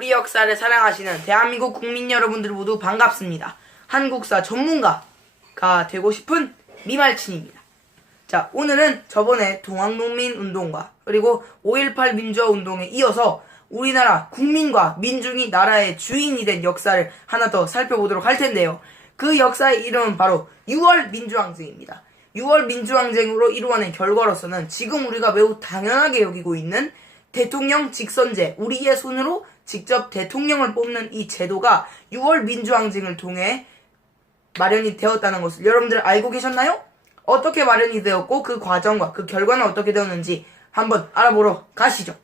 우리 역사를 사랑하시는 대한민국 국민 여러분들 모두 반갑습니다. 한국사 전문가가 되고 싶은 미말친입니다. 자, 오늘은 저번에 동학농민운동과 그리고 5.18 민주화운동에 이어서 우리나라 국민과 민중이 나라의 주인이 된 역사를 하나 더 살펴보도록 할 텐데요. 그 역사의 이름은 바로 6월 민주항쟁입니다. 6월 민주항쟁으로 이루어낸 결과로서는 지금 우리가 매우 당연하게 여기고 있는 대통령 직선제, 우리의 손으로 직접 대통령을 뽑는 이 제도가 6월 민주항쟁을 통해 마련이 되었다는 것을 여러분들 알고 계셨나요? 어떻게 마련이 되었고 그 과정과 그 결과는 어떻게 되었는지 한번 알아보러 가시죠.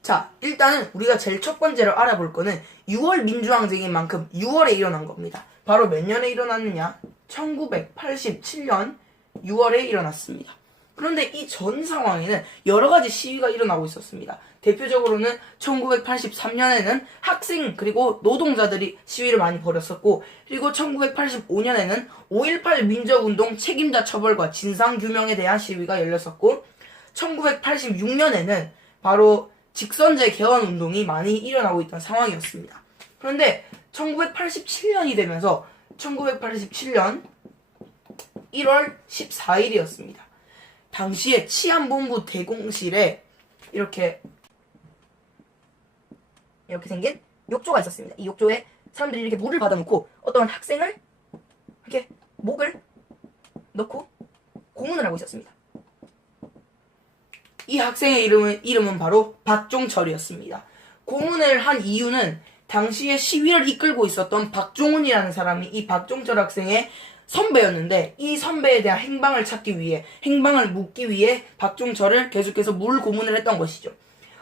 자, 일단은 우리가 제일 첫 번째로 알아볼 거는 6월 민주항쟁인 만큼 6월에 일어난 겁니다. 바로 몇 년에 일어났느냐? 1987년 6월에 일어났습니다. 그런데 이 전 상황에는 여러 가지 시위가 일어나고 있었습니다. 대표적으로는 1983년에는 학생 그리고 노동자들이 시위를 많이 벌였었고, 그리고 1985년에는 5.18 민주화운동 책임자 처벌과 진상규명에 대한 시위가 열렸었고, 1986년에는 바로 직선제 개헌 운동이 많이 일어나고 있던 상황이었습니다. 그런데 1987년이 되면서 1987년 1월 14일이었습니다. 당시에 치안본부 대공실에 이렇게 생긴 욕조가 있었습니다. 이 욕조에 사람들이 이렇게 물을 받아놓고 어떤 학생을 이렇게 목을 넣고 고문을 하고 있었습니다. 이 학생의 이름은 바로 박종철이었습니다. 고문을 한 이유는 당시에 시위를 이끌고 있었던 박종훈이라는 사람이 이 박종철 학생의 선배였는데, 이 선배에 대한 행방을 찾기 위해, 행방을 묻기 위해 박종철을 계속해서 물 고문을 했던 것이죠.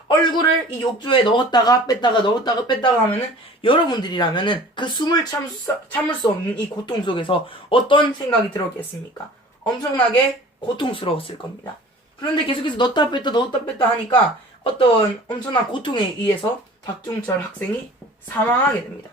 얼굴을 이 욕조에 넣었다가 뺐다가 넣었다가 뺐다가 하면은 여러분들이라면은 그 숨을 참을 수 없는 이 고통 속에서 어떤 생각이 들었겠습니까? 엄청나게 고통스러웠을 겁니다. 그런데 계속해서 넣었다 뺐다 하니까 어떤 엄청난 고통에 의해서 박종철 학생이 사망하게 됩니다.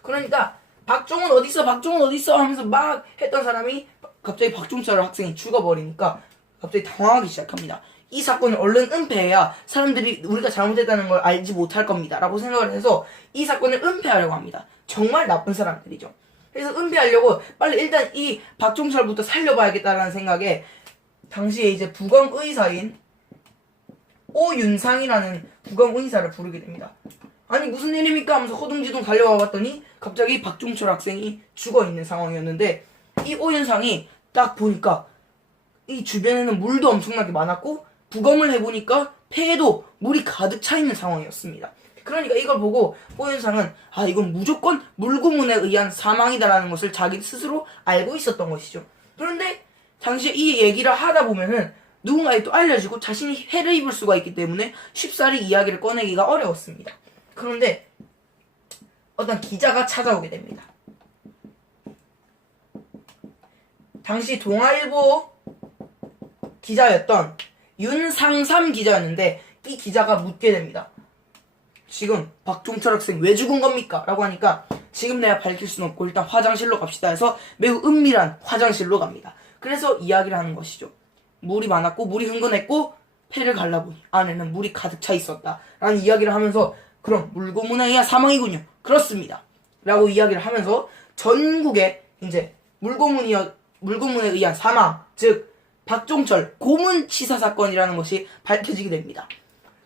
그러니까 박종훈 어딨어 하면서 막 했던 사람이 갑자기 박종철 학생이 죽어버리니까 갑자기 당황하기 시작합니다. 이 사건을 얼른 은폐해야 사람들이 우리가 잘못했다는 걸 알지 못할 겁니다 라고 생각을 해서 이 사건을 은폐하려고 합니다. 정말 나쁜 사람들이죠. 그래서 은폐하려고 빨리 일단 이 박종철부터 살려봐야겠다라는 생각에 당시에 이제 부검의사인 오윤상이라는 부검의사를 부르게 됩니다. 아니 무슨 일입니까 하면서 허둥지둥 달려와 봤더니 갑자기 박종철 학생이 죽어있는 상황이었는데, 이 오윤상이 딱 보니까 이 주변에는 물도 엄청나게 많았고 부검을 해보니까 폐에도 물이 가득 차 있는 상황이었습니다. 그러니까 이걸 보고 오윤상은 이건 무조건 물고문에 의한 사망이다라는 것을 자기 스스로 알고 있었던 것이죠. 그런데 당시에 이 얘기를 하다 보면은 누군가에 또 알려지고 자신이 해를 입을 수가 있기 때문에 쉽사리 이야기를 꺼내기가 어려웠습니다. 그런데 어떤 기자가 찾아오게 됩니다. 당시 동아일보 기자였던 윤상삼 기자였는데, 이 기자가 묻게 됩니다. 지금 박종철 학생 왜 죽은 겁니까? 라고 하니까 지금 내가 밝힐 수는 없고 일단 화장실로 갑시다 해서 매우 은밀한 화장실로 갑니다. 그래서 이야기를 하는 것이죠. 물이 많았고 물이 흥건했고 폐를 갈라보니 안에는 물이 가득 차 있었다 라는 이야기를 하면서, 그럼 물고문에 의한 사망이군요. 그렇습니다 라고 이야기를 하면서 전국에 이제 물고문에 의한 사망, 즉 박종철 고문 치사 사건이라는 것이 밝혀지게 됩니다.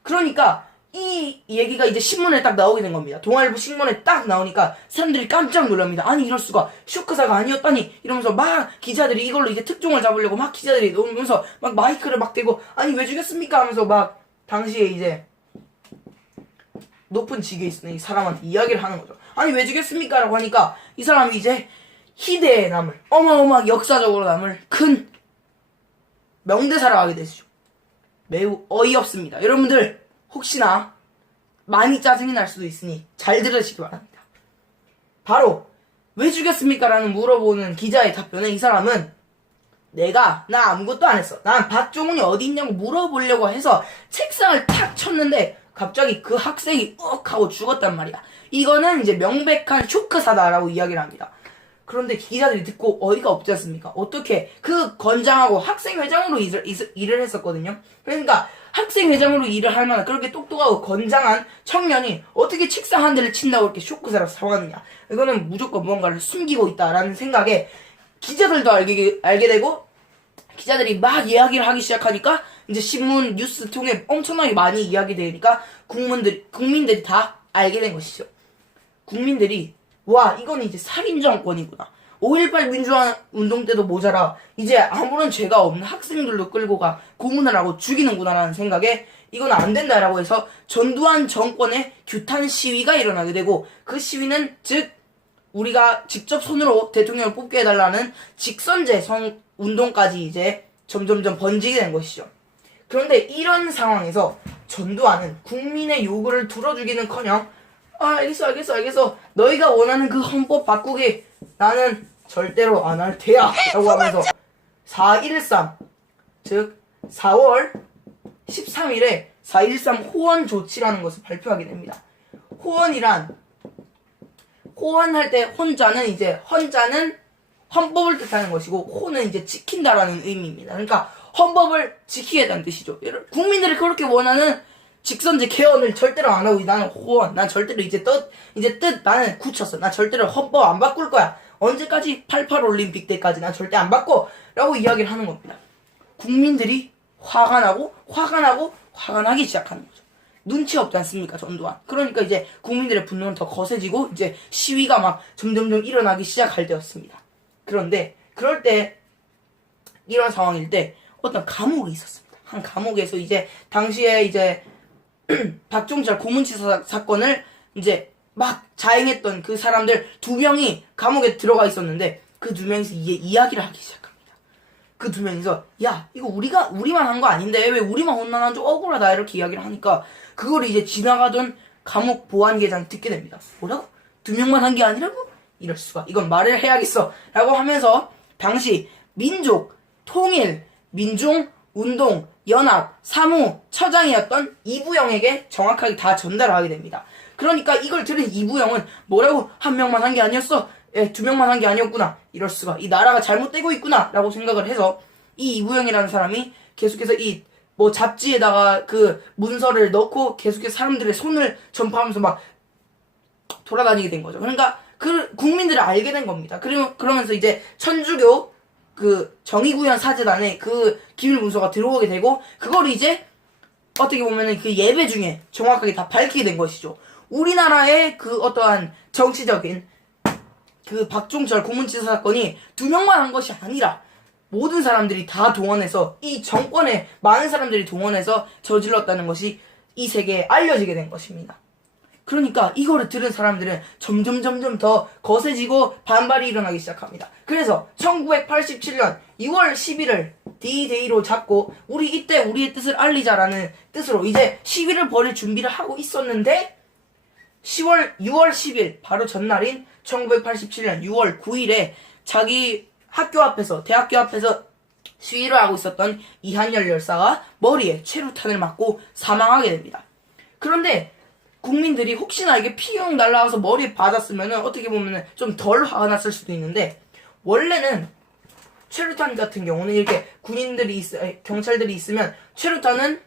그러니까 이 얘기가 이제 신문에 딱 나오게 된 겁니다. 동아일보 신문에 딱 나오니까 사람들이 깜짝 놀랍니다. 아니 이럴 수가, 쇼크사가 아니었다니 이러면서 막 기자들이 이걸로 이제 특종을 잡으려고 막 기자들이 오면서 막 마이크를 막 대고 아니 왜 죽였습니까 하면서 막 당시에 이제 높은 직에 있는 이 사람한테 이야기를 하는 거죠. 아니 왜 죽였습니까 라고 하니까 이 사람이 이제 희대에 남을, 어마어마하게 역사적으로 남을 큰 명대사를 하게 되죠. 매우 어이없습니다. 여러분들 혹시나 많이 짜증이 날 수도 있으니 잘 들으시기 바랍니다. 바로 왜 죽였습니까? 라는 물어보는 기자의 답변에 이 사람은 나 아무것도 안 했어. 난 박종훈이 어디 있냐고 물어보려고 해서 책상을 탁 쳤는데 갑자기 그 학생이 하고 죽었단 말이야. 이거는 이제 명백한 쇼크사다라고 이야기를 합니다. 그런데 기자들이 듣고 어이가 없지 않습니까? 어떻게 그 건장하고 학생회장으로 일을 했었거든요. 그러니까 학생회장으로 일을 할 만한 그렇게 똑똑하고 건장한 청년이 어떻게 책상 한 대를 친다고 이렇게 쇼크사를 당하느냐. 이거는 무조건 무언가를 숨기고 있다라는 생각에 기자들도 알게 되고 기자들이 막 이야기를 하기 시작하니까 이제 신문 뉴스 통해 엄청나게 많이 이야기되니까 국민들이 다 알게 된 것이죠. 국민들이 와 이건 이제 살인 정권이구나. 5.18 민주화 운동 때도 모자라 이제 아무런 죄가 없는 학생들도 끌고 가 고문을 하고 죽이는구나라는 생각에 이건 안 된다라고 해서 전두환 정권의 규탄 시위가 일어나게 되고 그 시위는 즉 우리가 직접 손으로 대통령을 뽑게 해달라는 직선제 운동까지 이제 점점점 번지게 된 것이죠. 그런데 이런 상황에서 전두환은 국민의 요구를 들어주기는커녕 알겠어. 너희가 원하는 그 헌법 바꾸기 나는 절대로 안 할 테야. 라고 하면서 4.13, 즉 4월 13일에 4.13 호원 조치라는 것을 발표하게 됩니다. 호원할 때 헌자는 헌법을 뜻하는 것이고 호는 이제 지킨다라는 의미입니다. 그러니까 헌법을 지키겠다는 뜻이죠. 국민들이 그렇게 원하는 직선제 개헌을 절대로 안 하고 나는 호원, 난 절대로 이제 뜻 나는 굳혔어. 난 절대로 헌법 안 바꿀 거야. 언제까지 88 올림픽 때까지 난 절대 안 바꿔. 라고 이야기를 하는 겁니다. 국민들이 화가 나기 시작하는 거죠. 눈치 없지 않습니까, 전두환. 그러니까 이제 국민들의 분노는 더 거세지고 이제 시위가 막 점점점 일어나기 시작할 때였습니다. 그런데 그럴 때 이런 상황일 때 어떤 감옥이 있었습니다. 한 감옥에서 이제 당시에 이제 박종철 고문치사 사건을 이제 막 자행했던 그 사람들 2명이 감옥에 들어가 있었는데 그 2명이서 이야기를 하기 시작합니다. 그 2명이서 야 이거 우리만 한 거 아닌데 왜 우리만 혼나나 좀 억울하다 이렇게 이야기를 하니까 그걸 이제 지나가던 감옥 보안계장이 듣게 됩니다. 뭐라고? 2명만 한 게 아니라고? 이럴 수가. 이건 말을 해야겠어. 라고 하면서 당시 민족, 통일, 민중, 운동, 연합, 사무, 처장이었던 이부영에게 정확하게 다 전달을 하게 됩니다. 그러니까 이걸 들은 이부영은 뭐라고? 1명만 한 게 아니었어? 2명만 한 게 아니었구나. 이럴 수가. 이 나라가 잘못되고 있구나. 라고 생각을 해서 이 이부영이라는 사람이 계속해서 잡지에다가 그 문서를 넣고 계속해서 사람들의 손을 전파하면서 막 돌아다니게 된 거죠. 그러니까 국민들을 알게 된 겁니다. 그러면서 이제 천주교 그 정의구현 사제단에 그 기밀 문서가 들어오게 되고 그걸 이제 어떻게 보면은 그 예배 중에 정확하게 다 밝히게 된 것이죠. 우리나라의 그 어떠한 정치적인 그 박종철 고문치사 사건이 2명만 한 것이 아니라 모든 사람들이 다 동원해서 이 정권에 많은 사람들이 동원해서 저질렀다는 것이 이 세계에 알려지게 된 것입니다. 그러니까 이거를 들은 사람들은 점점 더 거세지고 반발이 일어나기 시작합니다. 그래서 1987년 6월 11일 D-Day로 잡고 이때 우리의 뜻을 알리자라는 뜻으로 이제 시위를 벌일 준비를 하고 있었는데 6월 10일 바로 전날인 1987년 6월 9일에 자기 대학교 앞에서 시위를 하고 있었던 이한열 열사가 머리에 최루탄을 맞고 사망하게 됩니다. 그런데 국민들이 혹시나 이게 피용 날라와서 머리에 받았으면은 어떻게 보면은 좀 덜 화가 났을 수도 있는데 원래는 최루탄 같은 경우는 이렇게 경찰들이 있으면 최루탄은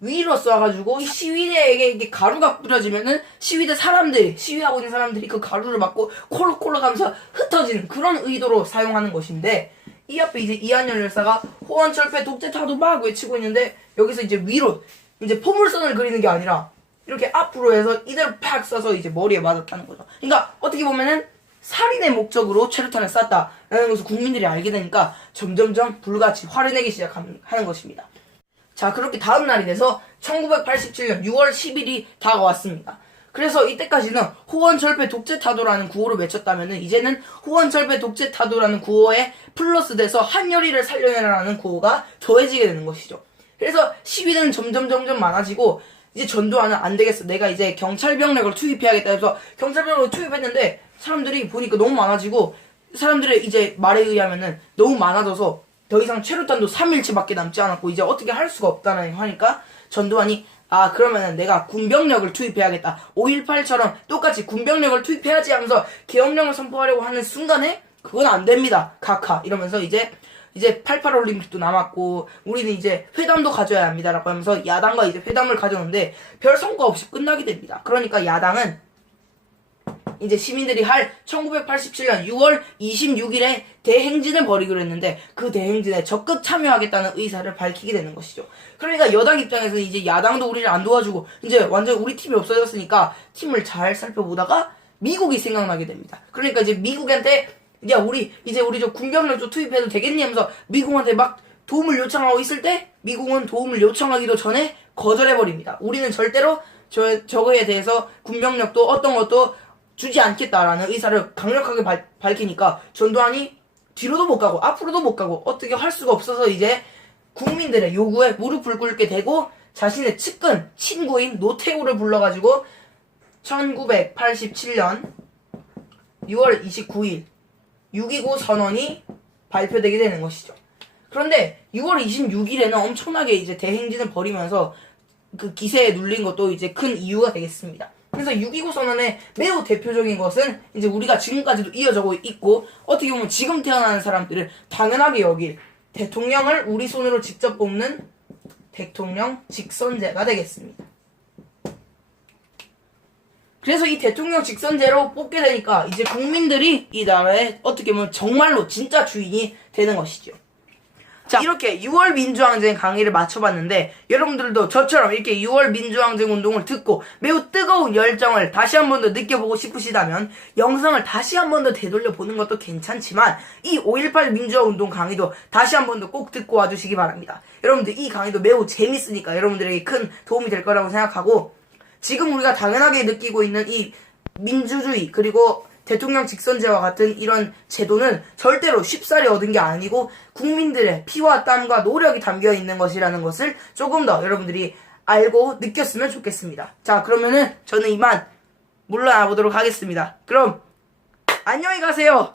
위로 쏴가지고 이 시위대에게 이게 가루가 뿌려지면은 시위하고 있는 사람들이 그 가루를 맞고 콜록콜록 하면서 흩어지는 그런 의도로 사용하는 것인데 이 앞에 이제 이한열 열사가 호원철폐 독재타도 막 외치고 있는데 여기서 이제 위로 이제 포물선을 그리는 게 아니라 이렇게 앞으로 해서 이대로 팍 쏴서 이제 머리에 맞았다는 거죠. 그러니까 어떻게 보면은 살인의 목적으로 최루탄을 쐈다라는 것을 국민들이 알게 되니까 점점점 불같이 화를 내기 시작하는 것입니다. 자, 그렇게 다음 날이 돼서 1987년 6월 10일이 다가왔습니다. 그래서 이때까지는 호원철폐 독재타도라는 구호를 외쳤다면은 이제는 호원철폐 독재타도라는 구호에 플러스 돼서 한여리를 살려내라는 구호가 더해지게 되는 것이죠. 그래서 시위는 점점 많아지고 이제 전두환은 안 되겠어. 내가 이제 경찰병력을 투입해야겠다 해서 경찰병력을 투입했는데 사람들이 보니까 너무 많아지고 사람들의 이제 말에 의하면은 너무 많아져서 더 이상 최루탄도 3일치밖에 남지 않았고 이제 어떻게 할 수가 없다는 하니까 전두환이 아, 그러면은 내가 군병력을 투입해야겠다. 5.18처럼 똑같이 군병력을 투입해야지 하면서 계엄령을 선포하려고 하는 순간에 그건 안 됩니다. 카카. 이러면서 이제 88 올림픽도 남았고 우리는 이제 회담도 가져야 합니다라고 하면서 야당과 이제 회담을 가져오는데 별 성과 없이 끝나게 됩니다. 그러니까 야당은 이제 시민들이 할 1987년 6월 26일에 대행진을 벌이기로 했는데 그 대행진에 적극 참여하겠다는 의사를 밝히게 되는 것이죠. 그러니까 여당 입장에서는 이제 야당도 우리를 안 도와주고 이제 완전 우리 팀이 없어졌으니까 팀을 잘 살펴보다가 미국이 생각나게 됩니다. 그러니까 이제 미국한테 야 우리 저 군병력 좀 투입해도 되겠니 하면서 미국한테 막 도움을 요청하고 있을 때 미국은 도움을 요청하기도 전에 거절해버립니다. 우리는 절대로 저거에 대해서 군병력도 어떤 것도 주지 않겠다라는 의사를 강력하게 밝히니까 전두환이 뒤로도 못 가고 앞으로도 못 가고 어떻게 할 수가 없어서 이제 국민들의 요구에 무릎을 꿇게 되고 자신의 측근 친구인 노태우를 불러가지고 1987년 6월 29일 6.29 선언이 발표되게 되는 것이죠. 그런데 6월 26일에는 엄청나게 이제 대행진을 벌이면서 그 기세에 눌린 것도 이제 큰 이유가 되겠습니다. 그래서 6.29 선언의 매우 대표적인 것은 이제 우리가 지금까지도 이어져고 있고 어떻게 보면 지금 태어나는 사람들을 당연하게 여길 대통령을 우리 손으로 직접 뽑는 대통령 직선제가 되겠습니다. 그래서 이 대통령 직선제로 뽑게 되니까 이제 국민들이 이 나라에 어떻게 보면 정말로 진짜 주인이 되는 것이죠. 자, 이렇게 6월 민주항쟁 강의를 마쳐봤는데 여러분들도 저처럼 이렇게 6월 민주항쟁 운동을 듣고 매우 뜨거운 열정을 다시 한 번 더 느껴보고 싶으시다면 영상을 다시 한 번 더 되돌려 보는 것도 괜찮지만 이 5.18 민주화 운동 강의도 다시 한 번 더 꼭 듣고 와주시기 바랍니다. 여러분들 이 강의도 매우 재밌으니까 여러분들에게 큰 도움이 될 거라고 생각하고 지금 우리가 당연하게 느끼고 있는 이 민주주의 그리고 대통령 직선제와 같은 이런 제도는 절대로 쉽사리 얻은 게 아니고 국민들의 피와 땀과 노력이 담겨 있는 것이라는 것을 조금 더 여러분들이 알고 느꼈으면 좋겠습니다. 자, 그러면은 저는 이만 물러나 보도록 하겠습니다. 그럼 안녕히 가세요.